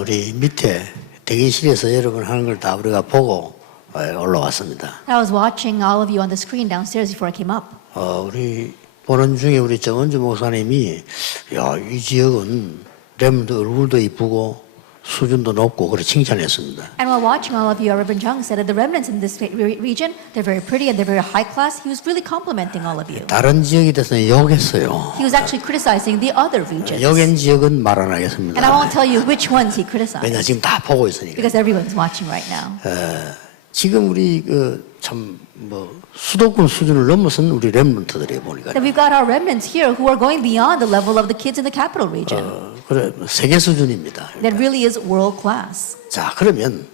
우리 밑에 대기실에서 여러분 하는 걸 다 우리가 보고 올라왔습니다. I was watching all of you on the screen downstairs before I came up. 우리 보는 중에 우리 정은주 목사님이 이 지역은 렘드 얼굴도 이쁘고 수준도 높고 그렇게 칭찬했습니다. And while watching all of you, Reverend Chung said that the remnants in this region, they're very pretty and they're very high class. He was really complimenting all of you. 다른 지역에 대해서는 욕했어요. He was actually criticizing the other regions. 욕한 지역은 말 안 하겠습니다. And I won't tell you which ones he criticized. 왜냐 지금 다 보고 있으니까. Because everyone's watching right now. 지금 우리 수도권 수준을 넘어선 우리 렘넌트들이 보니까. That we've got our remnants here who are going beyond the level of the kids in the capital region. 그래 세계 수준입니다. That really is world class. 자 그러면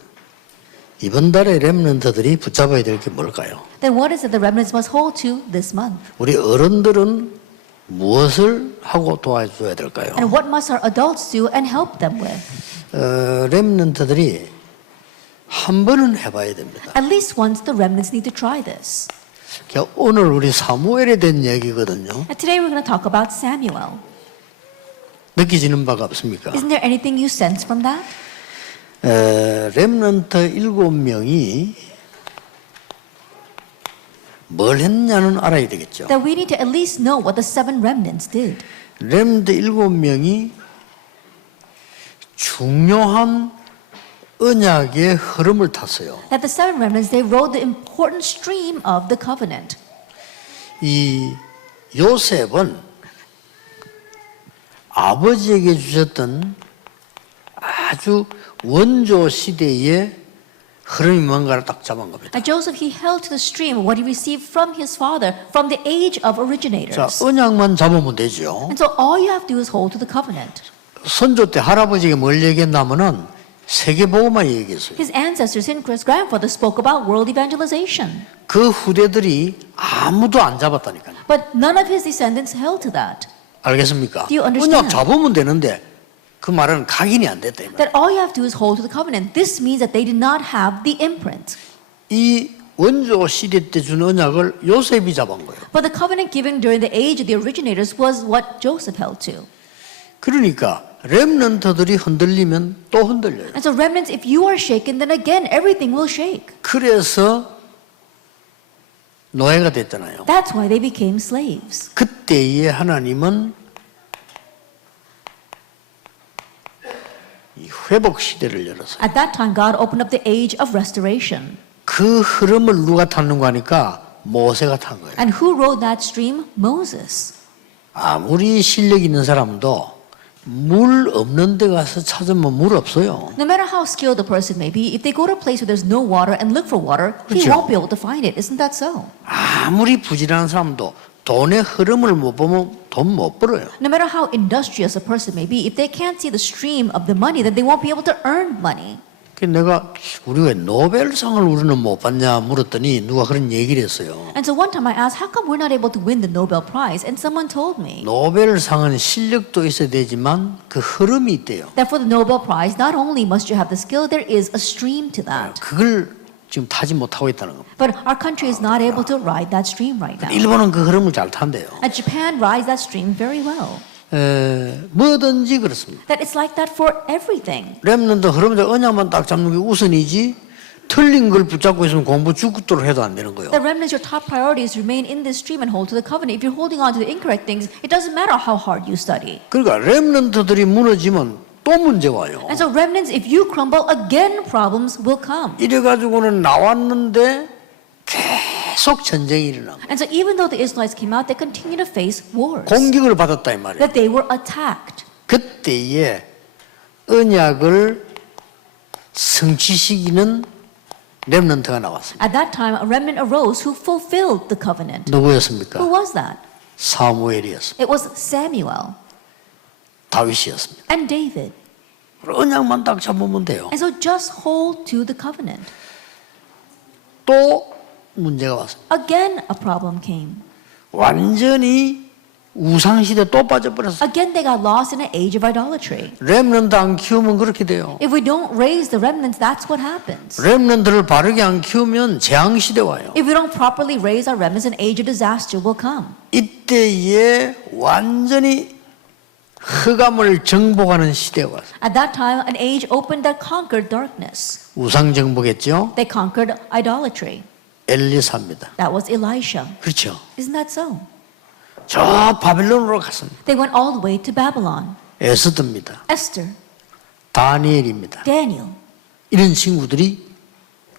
이번 달에 렘넌트들이 붙잡아야 될 게 뭘까요? Then what is it the remnants must hold to this month? 우리 어른들은 무엇을 하고 도와줘야 될까요? And what must our adults do and help them with? 렘넌트들이 한 번은 해봐야 됩니다. At least once the remnants need to try this. 오늘 우리 사무엘에 대한 얘기거든요. And today we're going to talk about Samuel. 느끼지는 바가 없습니까? Isn't there anything you sense from that? 렘넌트 7명이 뭘 했냐는 알아야 되겠죠. That we need to at least know what the 7 remnants did. 렘넌트 7명이 중요한 언약의 흐름을 탔어요. That the 7 remnants, they rode the important stream of the covenant. 이 요셉은 아버지에게 주셨던 아주 원조 시대의 흐름이 뭔가를 딱 잡은 겁니다. And Joseph, he held to the stream of what he received from his father, from the age of originators. 자, 언약만 잡으면 되죠. And so all you have to do is hold to the covenant. 선조 때 할아버지가 뭘 얘기했냐면은 세계복음만 얘기했어요. His ancestors, his grandfather, spoke about world evangelization. 그 후대들이 아무도 안 잡았다니까요. But none of his descendants held to that. 알겠습니까? Do you understand? 언약 잡으면 되는데 그 말은 각인이 안 됐다. That all you have to do is hold to the covenant. This means that they did not have the imprint. 이 원조 시대 때 준 언약을 요셉이 잡은 거예요. But the covenant given during the age of the originators was what Joseph held to. 그러니까 렘넌트들이 흔들리면 또 흔들려요. And so remnants, if you are shaken, then again everything will shake. 그래서 노예가 됐잖아요. That's why they became slaves. 그때에 하나님은 이 회복 시대를 열었어요. At that time, God opened up the age of restoration. 그 흐름을 누가 탔는가 하니까 모세가 탄 거예요. And who rode that stream? Moses. 아무리 실력 있는 사람도 물 없는 데 가서 찾으면 물 없어요. No matter how skilled the person may be, if they go to a place where there's no water and look for water, he 그렇죠. won't be able to find it. Isn't that so? 아무리 부지런한 사람도 돈의 흐름을 못 보면 돈 못 벌어요. No matter how industrious a person may be, if they can't see the stream of the money, then they won't be able to earn money. 그래서 내가 우리 왜 노벨상을 우리는 못 받냐 물었더니 누가 그런 얘기를 했어요. And so one time I asked, how come we're not able to win the Nobel Prize? And someone told me 노벨상은 실력도 있어야 되지만 그 흐름이 있대요. that for the Nobel Prize, not only must you have the skill, there is a stream to that. 그걸 지금 타지 못하고 있다는 겁니다. But our country is not able to ride that stream right now. 일본은 그 흐름을 잘 탄대요. And Japan rides that stream very well. 뭐든지 그렇습니다. That it's like that for everything. 렘넌트 흐름자 언약만 딱 잡는 게 우선이지 틀린 걸 붙잡고 있으면 공부 죽도록 해도 안 되는 거예요. The remnants, your top priority is to remain in this stream and hold to the covenant. If you're holding on to the incorrect things, it doesn't matter how hard you study. 그러니까 렘넌트들이 무너지면 또 문제 와요. And so remnants, if you crumble, again problems will come. 이래가지고는 나왔는데 계속 전쟁이 일어나고 And so even though the Israelites came out, they continue to face wars. 공격을 받았다 이 말이에요. That they were attacked. 그때에 언약을 성취시키는 렘넌트가 나왔습니다. At that time, a remnant arose who fulfilled the covenant. 누구였습니까? Who was that? 사무엘이었습니다. It was Samuel 다윗이었습니다. and David. 언약만 딱 잡으면 돼요. And so just hold to the covenant. 또 문제가 왔습니다. Again, a problem came. 완전히 우상시대 또 빠져버렸어요. Again, they got lost in an age of idolatry. 렘넌트 안 키우면 그렇게 돼요. If we don't raise the remnants, that's what happens. 렘넌트를 바르게 안 키우면 재앙시대 와요. If we don't properly raise our remnants, an age of disaster will come. 이때에 완전히 흑암을 정복하는 시대가 왔어요. At that time, an age opened that conquered darkness. 우상 정복했죠. They conquered idolatry. 엘리사입니다. That was Elisha. 그렇죠. Isn't that so? 저 바빌론으로 갔습니다. They went all the way to Babylon. 에스더입니다. Esther, 다니엘입니다. Daniel. 이런 친구들이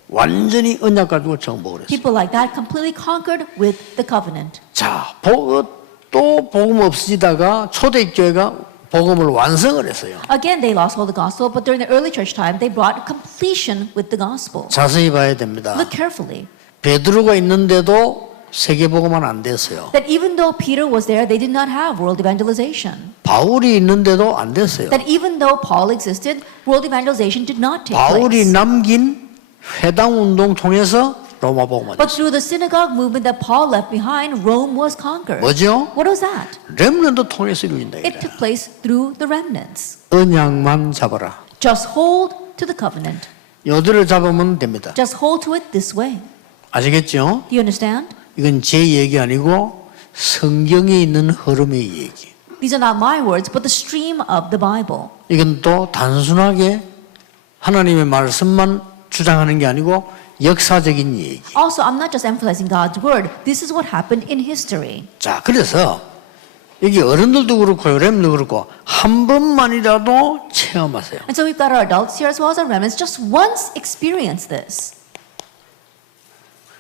완전히 언약 가지고 정복을 했어요. People like that completely conquered with the covenant. 자, 또 복음 없어지다가 초대교회가 복음을 완성을 했어요. Again, they lost all the gospel, but during the early church time, they brought completion with the gospel. 자세히 봐야 됩니다. Look carefully. 베드로가 있는데도 세계복음은 안 됐어요. That even though Peter was there, they did not have world evangelization. 바울이 있는데도 안 됐어요. That even though Paul existed, world evangelization did not take 바울이 place. 남긴 회당 운동 통해서 로마 복음화 But 됐어요. through the synagogue movement that Paul left behind, Rome was conquered. 뭐죠? What was that? 렘넌트 통해서 이루어진다. It took place through the remnants. 언약만 잡아라. Just hold to the covenant. 요들을 잡으면 됩니다. Just hold to it this way. 아시겠죠? Do you understand? 이건 제 얘기 아니고 성경에 있는 흐름의 얘기. These are not my words, but the stream of the Bible. 이건 또 단순하게 하나님의 말씀만 주장하는 게 아니고 역사적인 얘기. Also, I'm not just emphasizing God's word. This is what happened in history. 자, 그래서 여기 어른들도 그렇고 렘도 그렇고 한 번만이라도 체험하세요. And so we've got our adults here as well as our remnants. Just once experience this.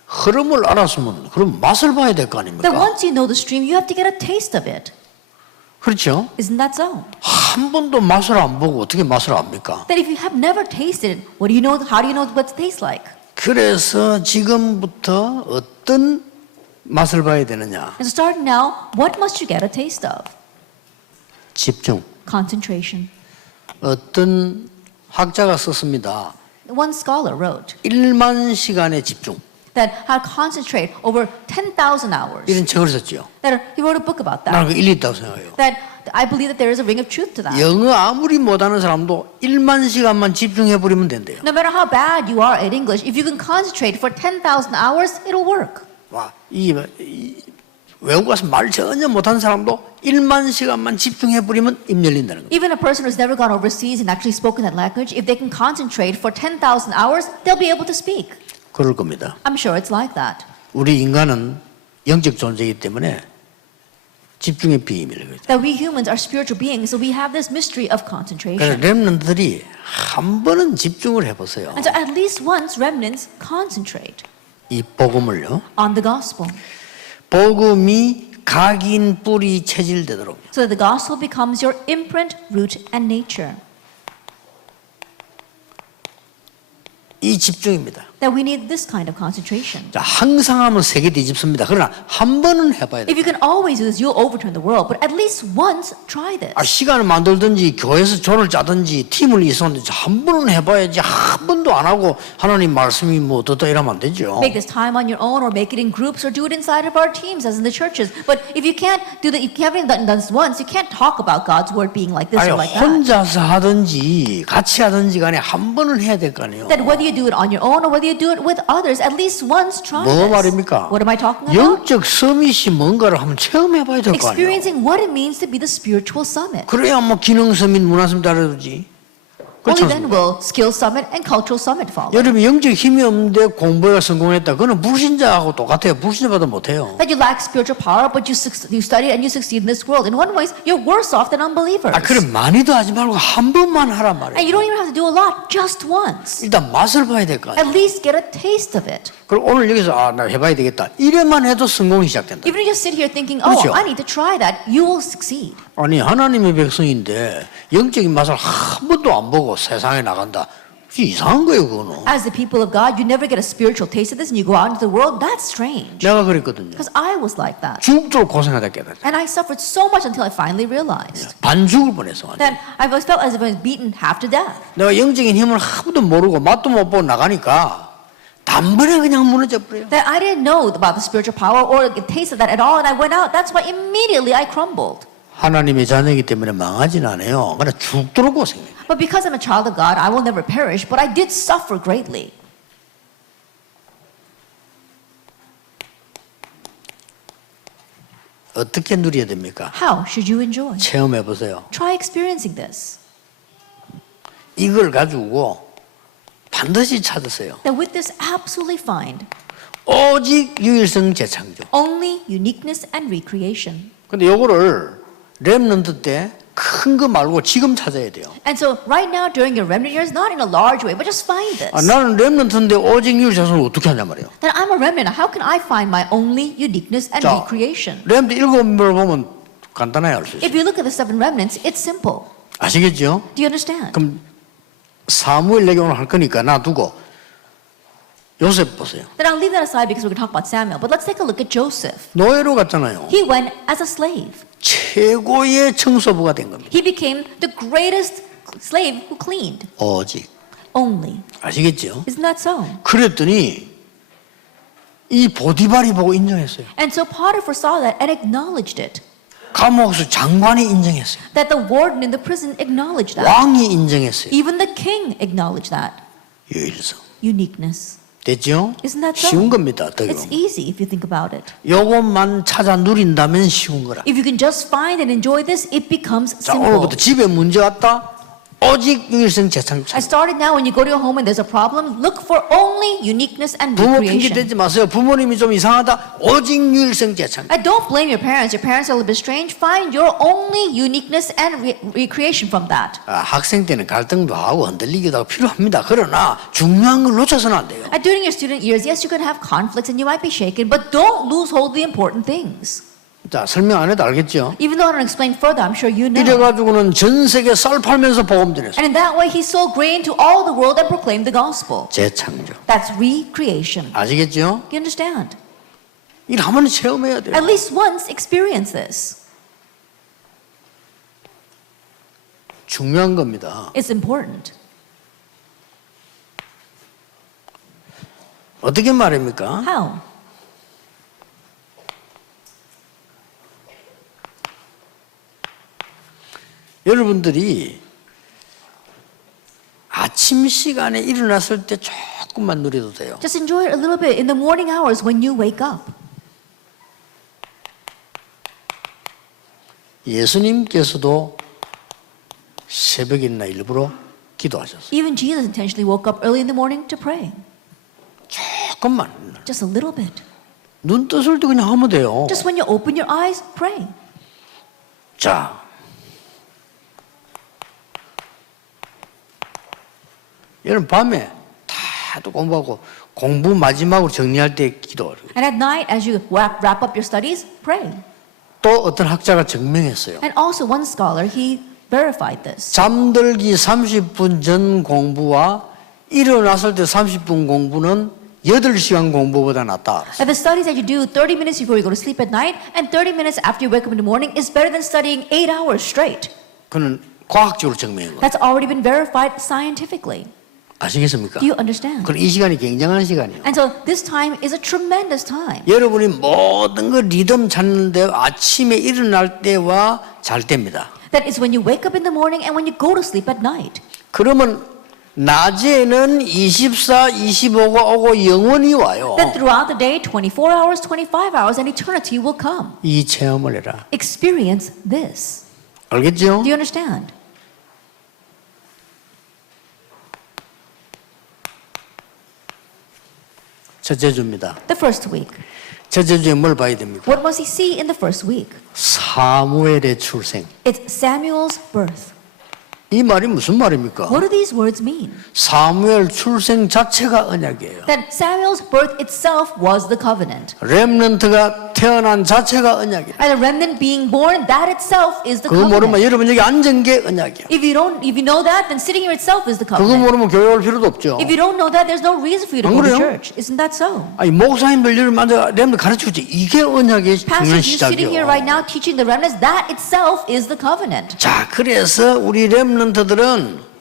흐름을 알았으면 그럼 맛을 봐야 될 거 That 아닙니까? once you know the stream, you have to get a taste of it. 그렇죠? Isn't that so? 한 번도 맛을 안 보고 어떻게 맛을 압니까? That if you have never tasted it, what do you know? How do you know what it tastes like? 그래서 지금부터 어떤 맛을 봐야 되느냐? And so starting now, what must you get a taste of? 집중. Concentration. 어떤 학자가 썼습니다. One scholar wrote 1만 시간의 집중. that how to concentrate over 10,000 hours. 이런 책을 썼죠. That he wrote a book about that. 나는 그 일리 있다고 생각해요. That I believe that there is a ring of truth to that. 영어 아무리 못하는 사람도 1만 시간만 집중해버리면 된대요. No matter how bad you are at English, if you can concentrate for 10,000 hours, it'll work. 와, 이 외국 가서 말 전혀 못하는 사람도 1만 시간만 집중해버리면 입 열린다는 거예요. Even a person who's never gone overseas and actually spoken that language, if they can concentrate for 10,000 hours, they'll be able to speak. 그럴 겁니다. I'm sure it's like that. 우리 인간은 영적 존재이기 때문에 집중의 비밀을 거죠. That we humans are spiritual beings, so we have this mystery of 그래서 concentration. 렘넌트들이 한 번은 집중을 해보세요. And so at least once remnants concentrate 이 복음을요. on the gospel. 복음이 각인 뿌리 체질되도록. So that the gospel becomes your imprint, root, and nature. 이 집중입니다. That we need this kind of concentration. 자, 항상 하면 세계 뒤집습니다. 그러나 한 번은 해봐야 돼요. If you can always do this, you'll overturn the world. But at least once, try this. 시간을 만들든지 교회에서 조를 짜든지 팀을 이수하든지 한 번은 해봐야지 한 번도 안 하고 하나님 말씀이 뭐 어떻다 이러면 안 되죠. Make this time on your own, or make it in groups, or do it inside of our teams, as in the churches. But if you can't do that, if you haven't done this once, you can't talk about God's word being like this 아니 or like that. 혼자서 하든지 같이 하든지 간에 한 번은 해야 될 거 아니에요. That whether you do it on your own or whether you do it with others, at least once try 뭐 this. 말입니까? What am I talking about? 영적 서밋이 뭔가를 한번 체험해봐야 될 거 아니에요. Experiencing what it means to be the spiritual summit. 그래야 뭐 기능 서밋, 문화 서밋 알아두지. Only then will skill summit and cultural summit follow. 여러분이 영적 힘이 없는데 공부에 성공했다. 그거는 불신자하고 똑같아요. 불신자보다 못해요. That you lack spiritual power, but you study and you succeed in this world. In one way, you're worse off than unbelievers. 그럼 많이도 하지 말고 한 번만 하란 말이에요. And you don't even have to do a lot, just once. 일단 맛을 봐야 될 거 아니에요. At least get a taste of it. 그리고 오늘 여기서 나 해봐야 되겠다. 이래만 해도 성공이 시작된다. Even if you just sit here thinking, oh, 그렇죠. I need to try that, you will succeed. 아니 하나님의 백성인데 영적인 맛을 한 번도 안 보고 세상에 나간다. 이상한 거예요 그거는. As the people of God, you never get a spiritual taste of this and you go out into the world. That's strange. 내가 그랬거든요. Because I was like that. 죽도록 고생하다 깨달았죠. And I suffered so much until I finally realized 반 죽을 뻔했어. 완전. that I always felt as if I was beaten half to death. 내가 영적인 힘을 한 번도 모르고 맛도 못 보고 나가니까 단번에 그냥 무너져 버려요. That I didn't know about the spiritual power or the taste of that at all, and I went out. That's why immediately I crumbled. 하나님의 자녀이기 때문에 망하진 않아요. 그냥 죽도록 고생해요. But because I'm a child of God, I will never perish, but I did suffer greatly. 어떻게 누려야 됩니까? How should you enjoy? 체험해 보세요. Try experiencing this. 이걸 가지고 반드시 찾으세요. That with this, absolutely find 오직 유일성 재창조. only uniqueness and recreation. 근데 요거를 렘넌트 때 큰 거 말고 지금 찾아야 돼요. And so right now during your remnant years, not in a large way, but just find this. 나는 렘넌트인데 오직 유일성을 어떻게 하냐 말이에요. That I'm a remnant. How can I find my only uniqueness and 자, recreation? 렘넌트 7을 보면 간단하게 알 수 있어요. If you look at the 7 remnants, it's simple. 아시겠죠? Do you understand? 그럼 사무엘 얘기 오늘 할 거니까 놔두고 요셉 보세요. Then I'll leave that aside because we're going to talk about Samuel. But let's take a look at Joseph. 노예로 갔잖아요. He went as a slave. 최고의 청소부가 된 겁니다. He became the greatest slave who cleaned. 오직. Only. 아시겠죠? Isn't that so? 그랬더니 이 보디발이 보고 인정했어요. And so Potiphar saw that and acknowledged it. 감옥수 장관이 인정했어요. That the warden in the prison acknowledged that. 왕이 인정했어요. Even the king acknowledged that. 유일성. Uniqueness. 됐죠? Isn't that so? 쉬운 겁니다. 어떻게 It's 보면. easy if you think about it. 요것만 찾아 누린다면 쉬운 거라. If you can just find and enjoy this, it becomes 자, simple. 오늘부터 집에 문제 왔다. 오직 유일성 재창조. I started now when you go to your home and there's a problem, look for only uniqueness and 부모 핑계 recreation. 대지 마세요. 부모님이 좀 이상하다. 오직 유일성 재창조. And don't blame your parents. Your parents are a little bit strange. Find your only uniqueness and recreation from that. 학생 때는 갈등도 하고 흔들리기도 하고 필요합니다. 그러나 중요한 걸 놓쳐서는 안 돼요. And during your student years, yes, you can have conflicts and you might be shaken, but don't lose hold of the important things. 자, 설명 안 해도 알겠죠? Even though I don't explain further, I'm sure you know. 이래가지고는 전 세계 쌀 팔면서 복음 전했어요. And in that way, he sold grain to all the world and proclaimed the gospel. 재창조. That's recreation. 아시겠죠? You understand? 이걸 한번 체험해야 돼요. At least once experience this. 중요한 겁니다. It's important. 어떻게 말입니까? How? 여러분들이 아침 시간에 일어났을 때 조금만 누려도 돼요. Just enjoy it a little bit in the morning hours when you wake up. 예수님께서도 새벽이나 일부러 기도하셨어요. Even Jesus intentionally woke up early in the morning to pray. 조금만. Just a little bit. 눈 떴을 때 그냥 하면 돼요. Just when you open your eyes, pray. 자, 여러분 밤에 다도 공부하고 공부 마지막으로 정리할 때 기도하고 And at night, as you wrap up your studies, pray. 또 어떤 학자가 증명했어요. And also one scholar, he verified this. 잠들기 30분 전 공부와 일어났을 때 30분 공부는 8시간 공부보다 낫다. And the studies that you do 30 minutes before you go to sleep at night and 30 minutes after you wake up in the morning is better than studying 8 hours straight. 그는 과학적으로 증명한 거예요. That's already been verified scientifically. 아시겠습니까? Do you understand? 그럼 이 시간이 굉장한 시간이에요. And so this time is a tremendous time. 여러분이 모든 걸 리듬 찾는데 아침에 일어날 때와 잘 때입니다. That is when you wake up in the morning and when you go to sleep at night. 그러면 낮에는 24, 25가 오고 영원히 와요. Then throughout the day, 24 hours, 25 hours, and eternity will come. 이 체험을 해라. Experience this. 알겠죠? Do you understand? 첫째 주입니다. The first week. 첫째 주에 뭘 봐야 됩니까? What must he see in the first week? 사무엘의 출생. It's Samuel's birth. 이 말이 무슨 말입니까? What do these words mean? 사무엘 출생 자체가 언약이에요. That Samuel's birth itself was the covenant. 렘넌트가 태어난 자체가 언약이에요. And the remnant being born, that itself is the 그거 모르면 covenant. 여러분 여기 앉은 게 언약이야. If you know that, then sitting here itself is the 그거 covenant. 모르면 교회 올 필요도 없죠. If you don't know that, there's no reason for you to 안 go to 그래요? church. Isn't that so? 아니 목사님들 여러분 앉아 렘넌트 가르치고 있지. 이게 언약의 중요한 Pastors, you sitting here right 시작이에요. now teaching the remnants, that itself is the covenant. 자, 그래서 우리 렘넌트들은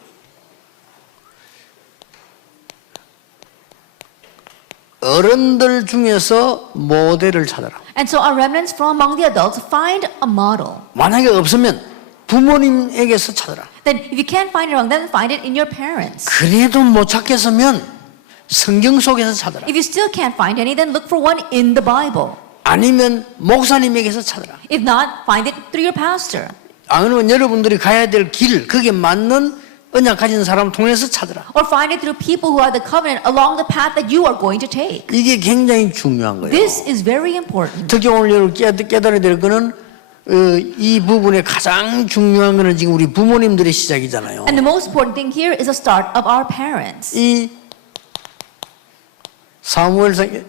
어른들 중에서 모델을 찾아라. And so our remnants from among the adults find a model. 만약에 없으면 부모님에게서 찾아라. Then if you can't find it among them, find it in your parents. 그래도 못 찾겠으면 성경 속에서 찾아라. If you still can't find any, then look for one in the Bible. 아니면 목사님에게서 찾아라. If not, find it through your pastor. 아니면 여러분들이 가야 될 길, 그게 맞는 언약 가진 사람 통해서 찾아라. Or find it through people who are the covenant along the path that you are going to take. 이게 굉장히 중요한 거예요. This is very important. 특히 오늘 여러분 깨달아야 될 거는 이 부분에 가장 중요한 거는 지금 우리 부모님들의 시작이잖아요. And the most important thing here is the start of our parents. 이 사무엘상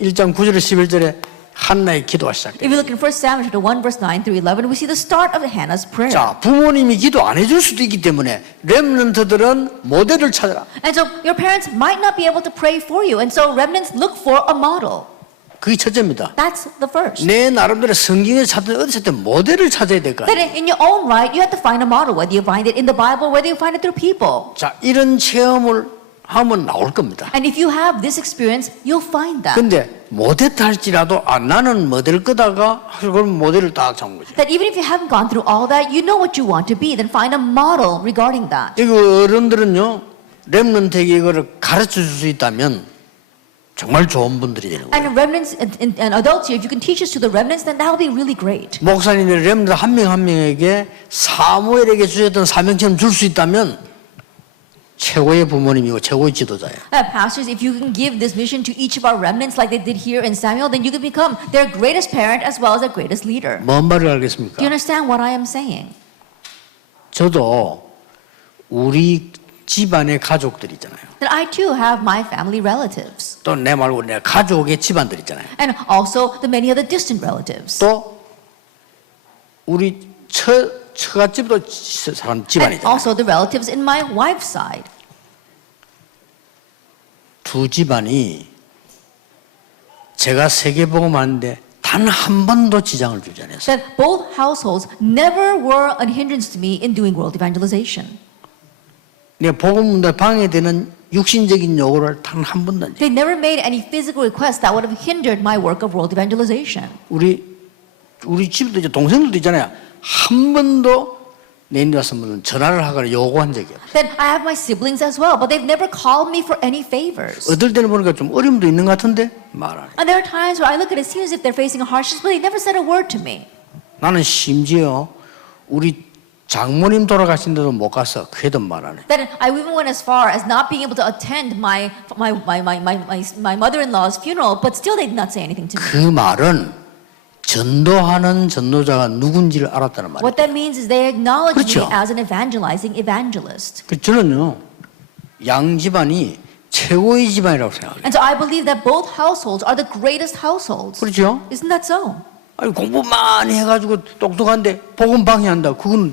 1장 9절에 11절에 한나의 기도가 시작돼요. If you look in 1 Samuel chapter 1 verse 9 through 11, we see the start of Hannah's prayer. 자, 부모님이 기도 안 해줄 수도 있기 때문에 렘넌트들은 모델을 찾아라. And so your parents might not be able to pray for you, and so remnants look for a model. 그게 첫째입니다. That's the first. 내 나름대로 성경에 찾든 어디 찾든 모델을 찾아야 될 거야. That in your own right, you have to find a model, whether you find it in the Bible, whether you find it through people. 자, 이런 체험을 하면 나올 겁니다. And if you have this experience, you'll find that. 근데 못했다 할지라도 나는 모델 끄다가 그럼 모델을 딱 잡은 거죠. That even if you haven't gone through all that, you know what you want to be, then find a model regarding that. 이거 어른들은요, 렘넌트에게 이거를 가르쳐 줄 수 있다면 정말 좋은 분들이 되는 거예요. And remnants and adults here, if you can teach this to the remnants, then that will be really great. 목사님이 렘넌트 한 명 한 명에게 사무엘에게 주셨던 사명처럼 줄 수 있다면 최고의 부모님이고 최고의 지도자예요. Pastors, if you can give this mission to each of our remnants like they did here in Samuel, then you can become their greatest parent as well as their greatest leader. 뭔 말을 알겠습니까? Do you understand what I am saying? 저도 우리 집안의 가족들 있잖아요. That I too have my family relatives. 또 내 말고 내 가족의 집안들 있잖아요. And also the many other distant relatives. 또 우리 처갓집도 사람 And 집안이잖아요. also the relatives in my wife's side. 두 집안이 제가 세계복음하는데 단 한 번도 지장을 주지 않았어요. That both households never were a hindrance to me in doing world evangelization. 내 복음문에 방해되는 육신적인 요구를 단 한 번도 안 해요. They never made any physical requests that would have hindered my work of world evangelization. 우리 집도 이제 동생들도 있잖아요. 한 번도 내 일 왔으면 전화를 하거나 요구한 적이 없어요. Then I have my siblings as well, but they've never called me for any favors. 어떨 때는 보니까 좀 어려움도 있는 것 같은데 말 안 해요. And there are times where I look at it, it seems as if they're facing hardships, but they never said a word to me. 나는 심지어 우리 장모님 돌아가신데도 못 가서 그래도 말 안 해. That I even went as far as not being able to attend my mother-in-law's funeral, but still they did not say anything to me. 그 말은 전도하는 전도자가 누군지를 알았다는 말이에요. What that means is they acknowledge 그렇죠. me as an evangelizing evangelist. 저는요, 양 집안이 최고의 집안이라고 생각해요. And so I believe that both households are the greatest households. 그렇죠? Isn't that so? 아니, 공부 많이 해가지고 똑똑한데 복음 방해한다. 그건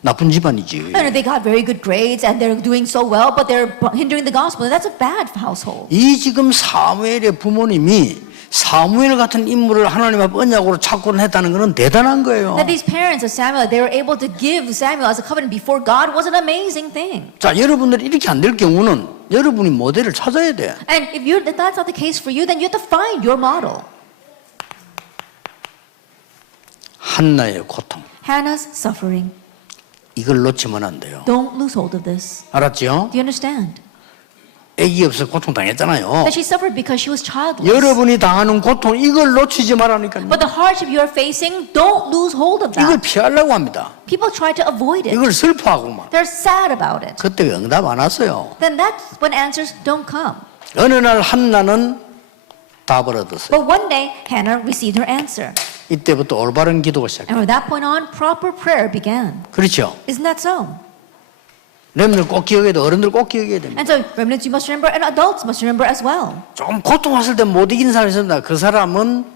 나쁜 집안이지. And they got very good grades and they're doing so well, but they're hindering the gospel. That's a bad household. 이 지금 사무엘의 부모님이 사무엘 같은 인물을 하나님 앞 언약으로 찾곤 했다는 것은 대단한 거예요. That these parents of Samuel, they were able to give Samuel as a covenant before God was an amazing thing. 자, 여러분들이 이렇게 안 될 경우는 여러분이 모델을 찾아야 돼. And if that's not the case for you, then you have to find your model. 한나의 고통. Hannah's suffering. 이걸 놓치면 안 돼요. Don't lose hold of this. 알았죠? Do you understand? 애기 없어 고통 당했잖아요. That she suffered because she was childless. 여러분이 당하는 고통 이걸 놓치지 말라니까요. But the hardship you are facing, don't lose hold of 이걸 that. 피하려고 합니다. People try to avoid it. 이걸 슬퍼하고 막. They're sad about it. 그때 응답 안 왔어요. Then that's when answers don't come. 어느 날 한나는 답을 얻었어요. But one day, Hannah received her answer. 이때부터 올바른 기도가 시작해요. And from that point on, proper prayer began. 그렇죠? Isn't that so? 렘들 꼭 기억해야 돼. 어른들 꼭 기억해야 됩니다. And so, remnants you must remember, and adults must remember as well. 좀 고통 왔을 때 못 이기는 사람이 있습니다. 그 사람은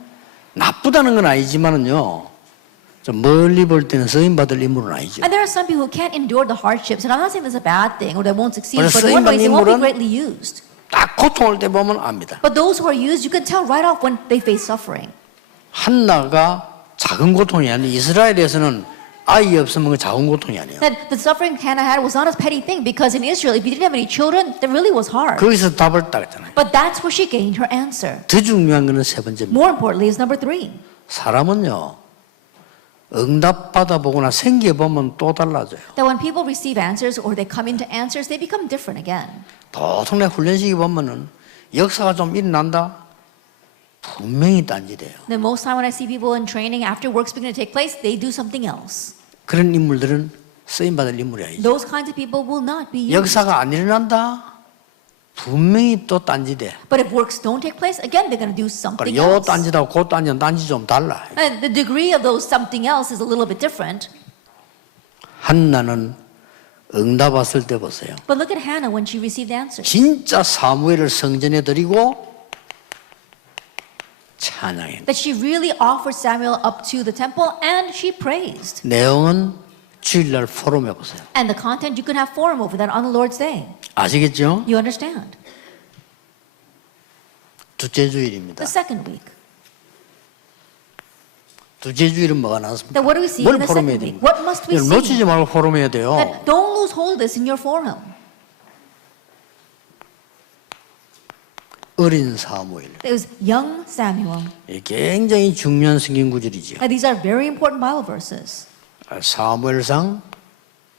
나쁘다는 건 아니지만은요. 좀 멀리 볼 때는 쓰임받을 인물은 아니죠. And there are some people who can't endure the hardships, and I'm not saying that's a bad thing or they won't succeed, But but in one way, they won't be 쓰임받는 greatly used. 딱 고통 올 때 보면 압니다. But those who are used, you can tell right off when they face suffering. 한나가 작은 고통이 아니라 이스라엘에서는 아이 없으면 그 작은 고통이 아니에요. That the suffering Hannah had was not a petty thing because in Israel, if you didn't have any children, that really was hard. 거기서 답을 따겠잖아요. But that's where she gained her answer. 더 중요한 거는 세 번째입니다. More importantly is number 3. 사람은요, 응답 받아보거나 생겨보면 또 달라져요. That when people receive answers or they come into answers, they become different again. 보통 내 훈련식이 보면은 역사가 좀 일어난다. 분명히 딴짓해요. The most time when I see people in training after work's beginning to take place, they do something else. 그런 인물들은 쓰임받을 인물이 아니죠. Those kinds of people will not be used. 역사가 안 일어난다? 분명히 또 딴짓해. But if works don't take place, again they're going to do something 요 else. 딴짓하고 그 딴짓 좀 달라. And the degree of those something else is a little bit different. 한나는 응답 왔을 때 보세요. But look at Hannah when she received answers. 진짜 사무엘을 성전에 드리고 찬양해. That she really offered Samuel up to the temple and she praised. 내용은 주일날 포럼해 보세요. And the content, you can have forum over that on the Lord's Day. 아시겠죠? You understand? 둘째 주일입니다. The second week. 둘째 주일은 뭐가 나왔습니까? Then what do we see 뭘 in the 포럼해야 second week? 됩니까? What must we 이걸 see? 놓치지 말고 포럼해야 돼요. That don't lose hold of this in your forum. 어린 사무엘. It was young Samuel. 굉장히 중요한 성경 구절이죠. And these are very important Bible verses. 사무엘상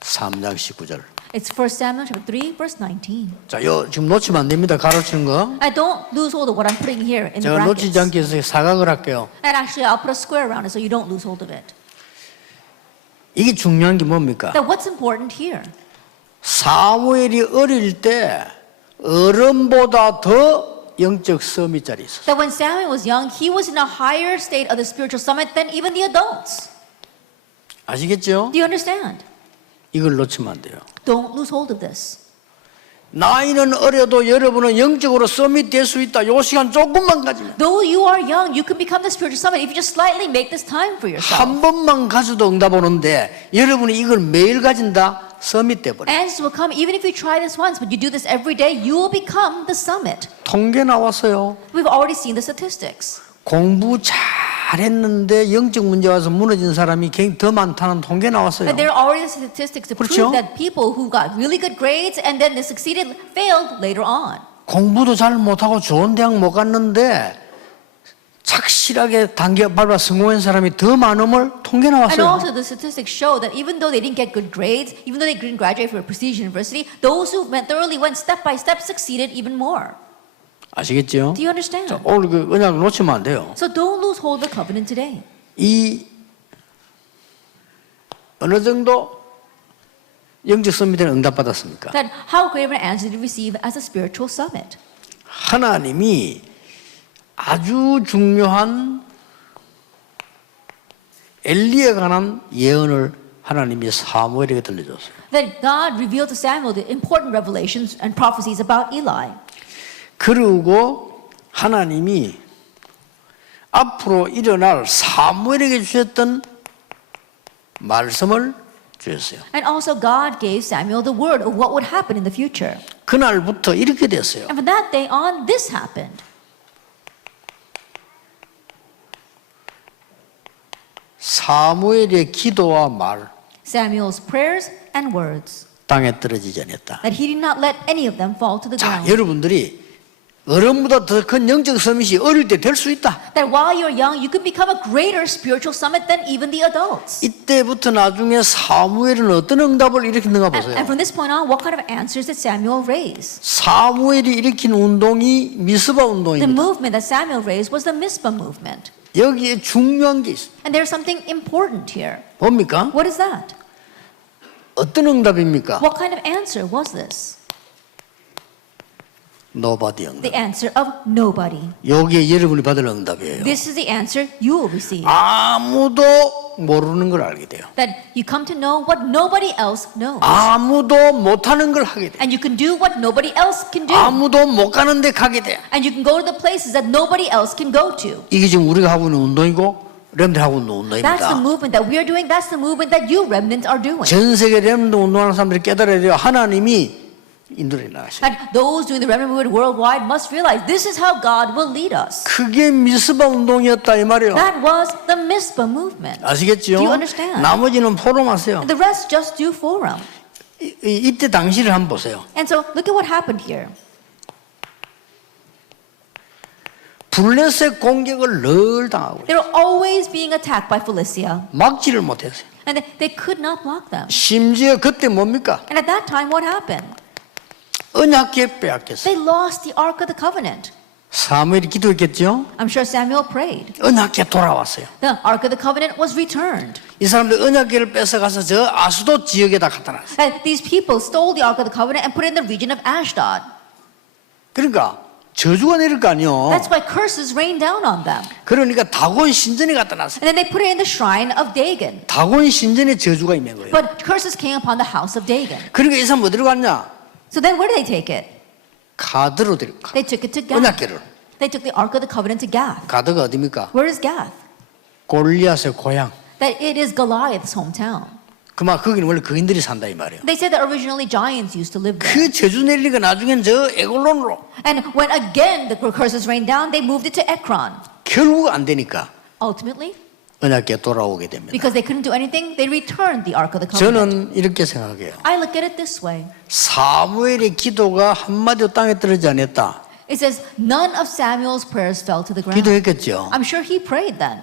3장 19절. It's 1 Samuel chapter 3, verse 19. 자, 지금 놓치면 안 됩니다. 가로치는 거. I don't lose hold of what I'm putting here in the 제가 brackets. 놓치지 않기 위해서 사각을 할게요. And actually, I'll put a square around it so you don't lose hold of it. 이게 중요한 게 뭡니까? Now, what's important here? 사무엘이 어릴 때 어른보다 더 영적 서밋 자리에 있었어요. That when Samuel was young, he was in a higher state of the spiritual summit than even the adults. 아시겠죠? Do you understand? 이걸 놓치면 안 돼요. Don't lose hold of this. 나이는 어려도 여러분은 영적으로 서밋 될 수 있다. 요 시간 조금만 가지면. Though you are young, you can become the spiritual summit if you just slightly make this time for yourself. 한 번만 가져도 응답 오는데 여러분이 이걸 매일 가진다? 서밋 돼버려. Answers will come even if you try this once, but you do this every day, you will become the summit. 통계 나왔어요. We've already seen the statistics. 공부 잘했는데 영적 문제 와서 무너진 사람이 더 많다는 통계 나왔어요. And there are already statistics to 그렇죠? prove that people who got really good grades and then they succeeded failed later on. 공부도 잘 못하고 좋은 대학 못 갔는데 착실하게 단계 밟아 성공한 사람이 더 많음을 통계 And 나왔어요. also the statistics show that even though they didn't get good grades, even though they didn't graduate from a prestigious university, those who thoroughly went step by step succeeded even more. 아시겠죠? Do you understand? 오늘 그 언약 놓치면 안 돼요. So don't lose hold of the covenant today. 이 어느 정도 영적 선미대는 응답받았습니까? That how great of an answer did you receive as a spiritual summit? 하나님이 아주 중요한 엘리에 관한 예언을 하나님이 사무엘에게 들려줬어요. That God revealed to Samuel the important revelations and prophecies about Eli. 그리고 하나님이 앞으로 일어날 사무엘에게 주셨던 말씀을 주셨어요. And also God gave Samuel the word of what would happen in the future. 그날부터 이렇게 됐어요. And from that day on, this happened. 사무엘의 기도와 말 Samuel's prayers and words. 땅에 떨어지지 않았다. That he did not let any of them fall to the 자, ground. 여러분들이 어른보다 더 큰 영적 서밋이 어릴 때 될 수 있다. That while you're young, you can become a greater spiritual summit than even the adults. 이때부터 나중에 사무엘은 어떤 응답을 일으키는가 보세요. And from this point on, what kind of answers did Samuel raise? 사무엘이 일으킨 운동이 미스바 The 운동입니다. movement that Samuel raised was the Mizpah movement. 여기에 중요한 게 있어요. And there's something important here. 뭡니까? What is that? 어떤 응답입니까? What kind of answer was this? Nobody 응답. The answer of nobody. 여기에 여러분이 받을 응답이에요. This is the answer you will receive. 아무도 모르는 걸 알게 돼요. That you come to know what nobody else knows. 아무도 못하는 걸 하게 돼요. And you can do what nobody else can do. 아무도 못 가는 데 가게 돼요. And you can go to the places that nobody else can go to. 이게 지금 우리가 하고 있는 운동이고 렘들 하고 있는 That's the 운동입니다. movement that we are doing. That's the movement that you remnants are doing. 전 세계 렘들 운동하는 사람들이 깨달아야 돼요. 하나님이 인도해 나가셔요. And those doing the remnant movement worldwide must realize this is how God will lead us. 그게 미스바 운동이었다 이 말이에요. That was the Mizpah movement. 아시겠죠? Do you understand? 나머지는 포럼하세요. The rest just do forum. 이때 당시를 한번 보세요. And so look at what happened here. 블레셋 공격을 늘 당하고 They were always being attacked by Philistia. 막지를 못했어요. And they could not block them. 심지어 그때 뭡니까? And at that time, what happened? 언약궤 빼앗겼어요. They lost the Ark of the Covenant. 사무엘이 기도했겠죠? I'm sure Samuel prayed. 언약궤 돌아왔어요. The Ark of the Covenant was returned. 이 사람들 언약궤를 뺏어가서 저 아수도 지역에다 갖다 놨어요. And these people stole the Ark of the Covenant and put it in the region of Ashdod. 그러니까 저주가 내릴 거 아니요. That's why curses rained down on them. 그러니까 다곤 신전에 갖다 놨어요. And then they put it in the shrine of Dagon. 다곤 신전에 저주가 있는 거예요. But curses came upon the house of Dagon. 그러니까 이 사람 어디로 갔냐? So then where did they take it? 가드로 데리고 가. They took it to Gath. 언약궤를. They took the Ark of the Covenant to Gath. 가드가 어디입니까? Where is Gath? 골리앗의 고향. That it is Goliath's hometown. 그만 거기는 원래 거인들이 산다 이 말이에요. They said that originally giants used to live there. 그 저주 내리니까 나중엔 저 에골론으로 And when again the curses rained down, they moved it to Ekron. 결국 안 되니까 Ultimately, 언약궤 돌아오게 됩니다. because they couldn't do anything, they returned the Ark of the Covenant. 저는 이렇게 생각해요. I look at it this way. 사무엘의 기도가 한마디도 땅에 떨어지지 않았다. It says, none of Samuel's prayers fell to the ground. 기도했겠죠. I'm sure he prayed then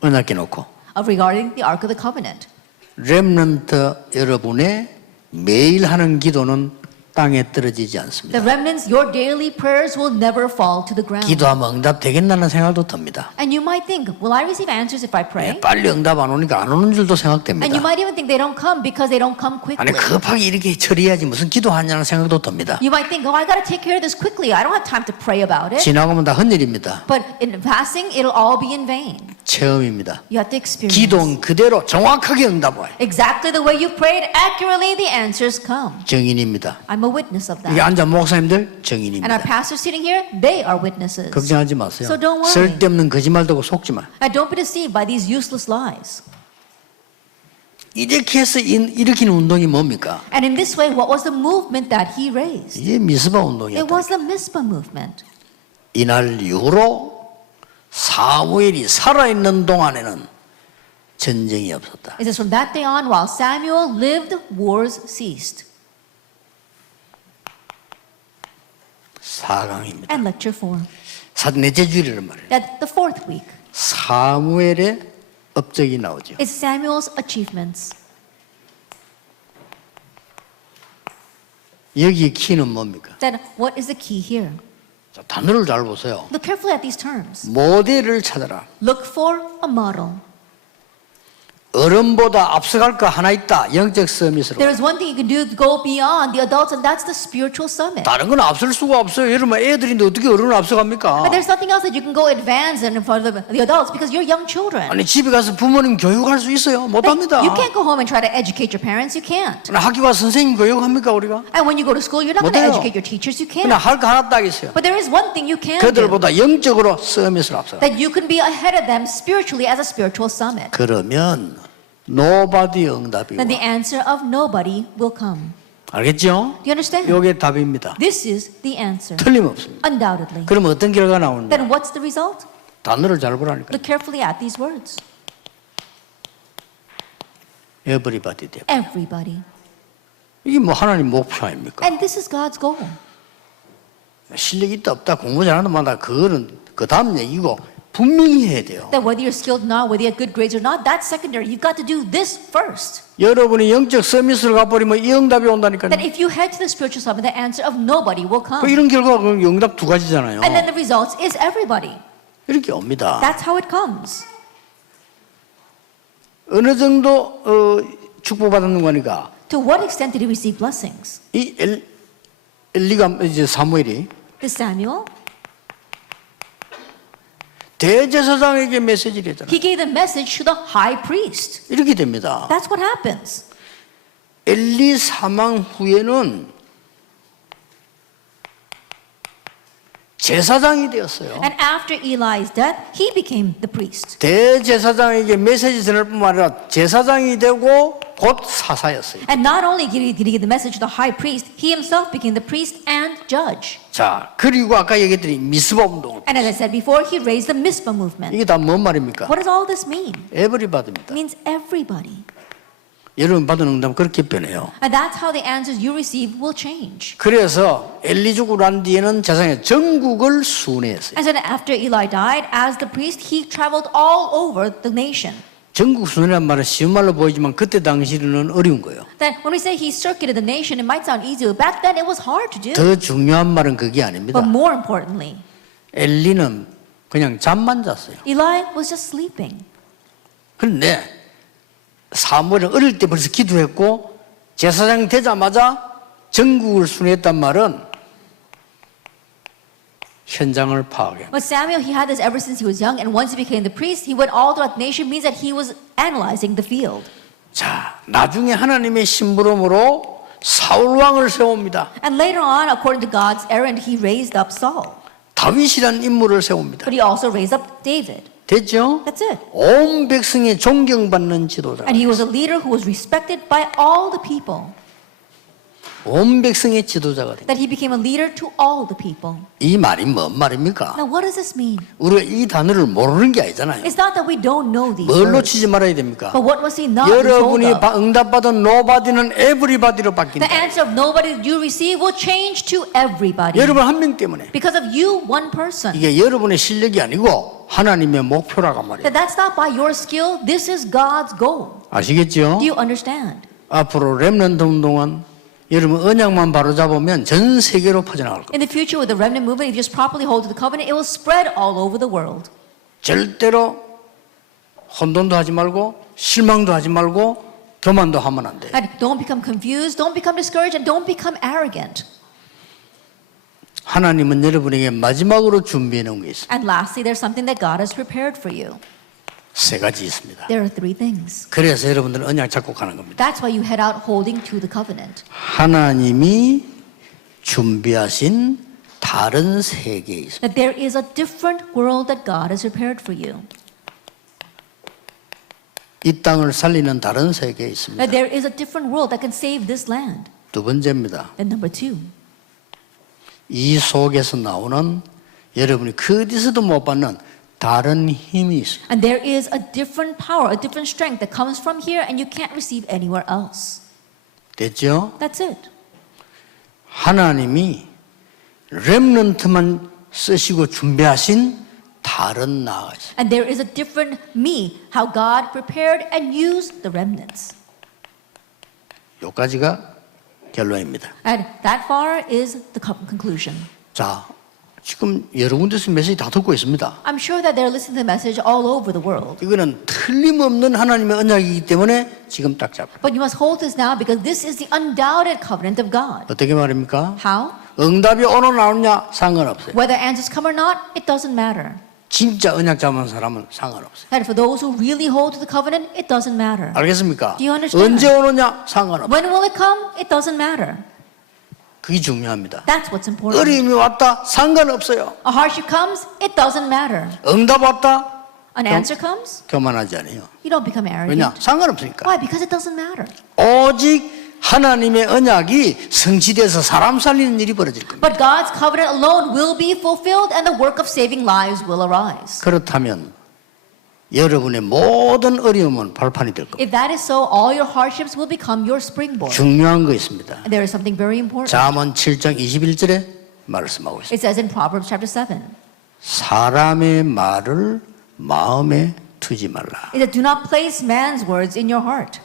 언약궤 놓고. regarding the Ark of the Covenant. 렘넌트 여러분의 매일 하는 기도는 땅에 떨어지지 않습니다. The remnants, your daily prayers will never fall to the ground. 기도하면 응답되겠다는 생각도 듭니다. And you might think, will I receive answers if I pray? 빨리 응답 안 오니까 안 오는 줄도 생각됩니다. And you might even think they don't come because they don't come 아니 quickly. 급하게 이렇게 처리해야지 무슨 기도하냐는 생각도 듭니다. You might think, oh, I got to take care of this quickly. I don't have time to pray about it. 지나가면 다 헛일입니다. But in passing, it'll all be in vain. 체험입니다. You have to experience. 기도는 그대로 정확하게 응답 와요. Exactly the way you prayed, accurately the answers come. 증인입니다. I'm a witness of 여기 that. 앉아 목사님들 And our 증인입니다. pastors sitting here, they are witnesses. 걱정하지 마세요. So don't worry. 쓸데없는 거짓말 듣고 속지 마. And don't be deceived by these useless lies. 이렇게 해서 일으키는 운동이 뭡니까? And in this way, what was the movement that he raised? 이게 미스바 It 운동이었다. was the Mizpah movement. 이날 이후로 사무엘이 살아있는 동안에는 전쟁이 없었다. It says from that day on, while Samuel lived, wars ceased. 4강입니다. And lecture 4. 넷째 주일이란 말이에요. That the fourth week 사무엘의 업적이 나오죠. is Samuel's achievements. 여기 키는 뭡니까? Then what is the key here? 자, 단어를 잘 보세요. Look carefully at these terms. 모델을 찾아라. Look for a model. 어른보다 앞서갈 거 하나 있다. 영적 서밋으로. There is one thing you can do to go beyond the adults, and that's the spiritual summit. 다른 건 앞설 수가 없어요. 여러분 애들인데 어떻게 어른을 앞서갑니까? But there's nothing else that you can go advance in front of the adults because you're young children. 아니 집에 가서 부모님 교육할 수 있어요? 못합니다. You can't go home and try to educate your parents. You can't. 학교 가서 선생님 교육합니까 우리가? And when you go to school, you're not going to 못해요. educate your teachers. You 그냥 can't. 할 거 하나 딱 있어요. But there is one thing you can do. 그들보다 영적으로 서밋을 앞서가. That you can be ahead of them spiritually as a spiritual summit. 그러면 nobody 응답이 Then the 와. answer of nobody will come. 알겠죠? Do you understand? 요게 답입니다. This is the answer. 틀림없습니다. Undoubtedly. 그럼 어떤 결과가 나오는가? Then what's the result? 단어를 잘 보라니까. Look carefully at these words. Everybody 돼. Everybody. 이게 뭐 하나님 목표 아닙니까? And this is God's goal. 실력이 있다 없다 공부 잘하는 마다 그거는 그 다음 얘기고 분명히 해야 돼요. That whether you're skilled or not, whether you have good grades or not, that's secondary. You've got to do this first. 여러분이 영적 서밋을 가버리면 이 응답이 온다니까요. That if you head to the spiritual summit, the answer of nobody will come. 그 이런 결과가 그 응답 두 가지잖아요. And then the result is everybody. 이렇게 옵니다. That's how it comes. 어느 정도 축복받는 거니까 To what extent did he receive blessings? 이 엘리가 이제 사무엘이 This Samuel, 대제사장에게 메시지를 했잖아요. he gave the message to the high priest. 이렇게 됩니다. That's what happens. 엘리 사망 후에는 제사장이 되었어요. And after Eli's death, he became the priest. 대제사장에게 메시지 전할 뿐만 아니라 제사장이 되고 곧 사사였어요. And not only did he give the message to the high priest, he himself became the priest and judge. 자, 그리고 아까 얘기했더니 미스바 운동. And as I said before, he raised the Mizpah movement. 이게 다 뭔 말입니까? What does all this mean? 에브리바드입니다. It means everybody. 여러분 받은 응답 그렇게 변해요. And that's how the answers you receive will change. 그래서 엘리 죽고 난 뒤에는 제사장이 전국을 순회했어요. And then after Eli died, as the priest, he traveled all over the nation. 전국 순회란 말은 쉬운 말로 보이지만 그때 당시에는 어려운 거예요. That when we say he circuited the nation, it might sound easy. Back then, it was hard to do. 더 중요한 말은 그게 아닙니다. But more importantly, 엘리는 그냥 잠만 잤어요. Eli was just sleeping. 그런데 사무엘은 어릴 때 벌써 기도했고 제사장 되자마자 전국을 순회했단 말은 현장을 파악해. But Samuel, he had this ever since he was young, and once he became the priest, he went all throughout the nation, means that he was analyzing the field. 자, 나중에 하나님의 심부름으로 사울 왕을 세웁니다. And later on, according to God's errand, he raised up Saul. 다윗이라는 인물을 세웁니다. But he also raised up David. 됐죠? That's it. 온 백성의 존경받는 지도자. And he was a leader who was respected by all the people. 온 백성의 지도자가 됩니다. That he became a leader to all the people. 이 말이 뭔 말입니까? Now, what does this mean? 우리가 이 단어를 모르는 게 아니잖아요. It's not that we don't know these 뭘 words. 놓치지 말아야 됩니까? But what was he not be told 여러분이 of? 응답받은 nobody는 everybody로 The 바뀐다. answer of nobody that you receive will change to everybody. 여러분 한 명 때문에. Because of you, one person. 이게 여러분의 실력이 아니고 하나님의 목표라고 말이에요. That that's not by your skill. This is God's goal. 아시겠죠? Do you understand? 앞으로 렘넌트 운동은 여러분 언약만 바로 잡으면 전 세계로 퍼져나갈 겁니다. In the future, with the remnant movement, if you just properly hold to the covenant, it will spread all over the world. 절대로 혼돈도 하지 말고 실망도 하지 말고 교만도 하면 안 돼요. And don't become confused, don't become discouraged, and don't become arrogant. 하나님은 여러분에게 마지막으로 준비해 놓은 게 있어요. And lastly, there's something that God has prepared for you. 세 가지 있습니다. There are three things. 그래서 여러분들은 언약 잡고 가는 겁니다. That's why you head out holding to the covenant. 하나님이 준비하신 다른 세계에 있습니다. That there is a different world that God has prepared for you. 이 땅을 살리는 다른 세계에 있습니다. That there is a different world that can save this land. 두 번째입니다. And number two, 이 속에서 나오는 여러분이 그 어디서도 못 받는 다른 힘이 있습니다. and there is a different power, a different strength that comes from here and you can't receive anywhere else. 됐죠? That's it. 하나님이 렘넌트만 쓰시고 준비하신 다른 나가 있어요. And there is a different me, how God prepared and used the remnants. 여기까지가 결론입니다. And that far is the conclusion. 자, 지금 여러 군데서 메시지 다 듣고 있습니다. I'm sure that they're listening to the message all over the world. 이거는 틀림없는 하나님의 언약이기 때문에 지금 딱 잡아요. But you must hold this now because this is the undoubted covenant of God. 어떻게 말입니까? How? 응답이 오늘 나오느냐 상관없어요. Whether answers come or not, it doesn't matter. 진짜 언약 잡은 사람은 상관없어요. And for those who really hold to the covenant, it doesn't matter. 알겠습니까? Do you understand? 언제 오느냐 상관없어요. When will it come? It doesn't matter. 그게 중요합니다. That's what's important. 어려움이 왔다 상관없어요. A hardship comes, it doesn't matter. 응답 왔다 An answer comes, 교만하지 않아요. you don't become arrogant. 왜냐? 상관없으니까. Why? Because it doesn't matter. 오직 하나님의 언약이 성취돼서 사람 살리는 일이 벌어질 겁니다. But God's covenant alone will be fulfilled and the work of saving lives will arise. 그렇다면 여러분의 모든 어려움은 발판이 될 겁니다. If that is so, all your hardships will become your springboard. 중요한 거 있습니다. And there is something very important. 잠언 7장 21절에 말씀하고 있습니다. It says in Proverbs chapter 7, 사람의 말을 마음에 두지 말라. it says, do not place man's words in your heart.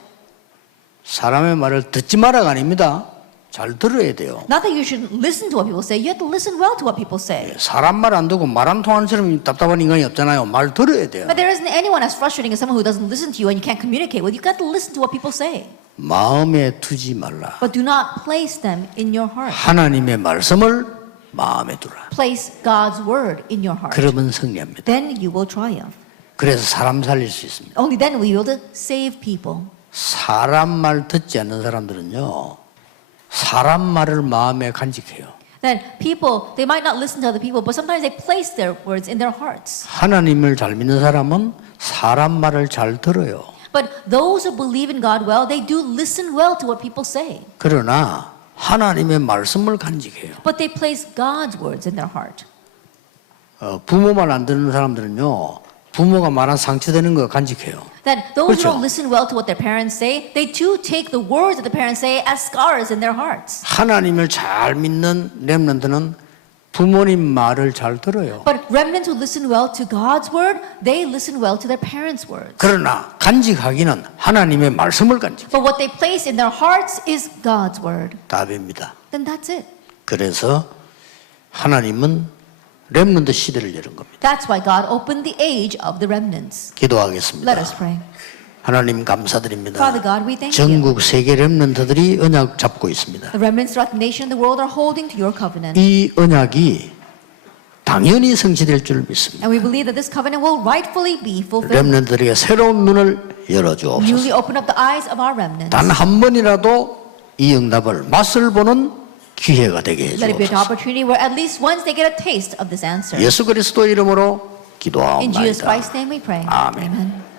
사람의 말을 듣지 마라가 아닙니다. 잘 들어야 돼요. Not that you shouldn't listen to what people say, you have to listen well to what people say. 사람 말 안 듣고 말 안 통하는 사람이 답답한 인간이 없잖아요. 말 들어야 돼요. But there isn't anyone as frustrating as someone who doesn't listen to you and you can't communicate with. You've got to listen to what people say. 마음에 두지 말라. But do not place them in your heart. 하나님의 말씀을 마음에 두라. Place God's word in your heart. 그러면 승리합니다. Then you will triumph. 그래서 사람 살릴 수 있습니다. Only then will you be able to save people. 사람 말 듣지 않는 사람들은요, 사람 말을 마음에 간직해요. That people, they might not listen to other people, but sometimes they place their words in their hearts. 하나님을 잘 믿는 사람은 사람 말을 잘 들어요. But those who believe in God well, they do listen well to what people say. 그러나 하나님의 말씀을 간직해요. But they place God's words in their heart. 부모 말 안 듣는 사람들은요, 부모가 말한 상처되는 거 간직해요. That those who 그렇죠. don't listen well to what their parents say, they too take the words that the parents say as scars in their hearts. 하나님을 잘 믿는 렘넌트는 부모님 말을 잘 들어요. But remnants who listen well to God's word, they listen well to their parents' words. 그러나 간직하기는 하나님의 말씀을 간직. But what they place in their hearts is God's word. 답입니다. Then that's it. 그래서 하나님은 렘넌트 시대를 여는 겁니다. That's why God opened the age of the remnants. 기도하겠습니다. Let us pray. 하나님 감사드립니다. Father God, we thank you. 전국 세계 렘넌트들이 언약 잡고 있습니다. The remnants throughout the nation and the world are holding to your covenant. 이 언약이 당연히 성취될 줄 믿습니다. And we believe that this covenant will rightfully be fulfilled. 렘넌트들에게 새로운 눈을 열어주옵소서. Newly open up the eyes of our remnants. 단 한 번이라도 이 응답을 맛을 보는 기회가 되게 Let it be an 해주옵소서. opportunity where at least once they get a taste of this answer. 예수 그리스도 이름으로 In Jesus 기도하옵나이다. Christ's name we pray. 아멘. Amen.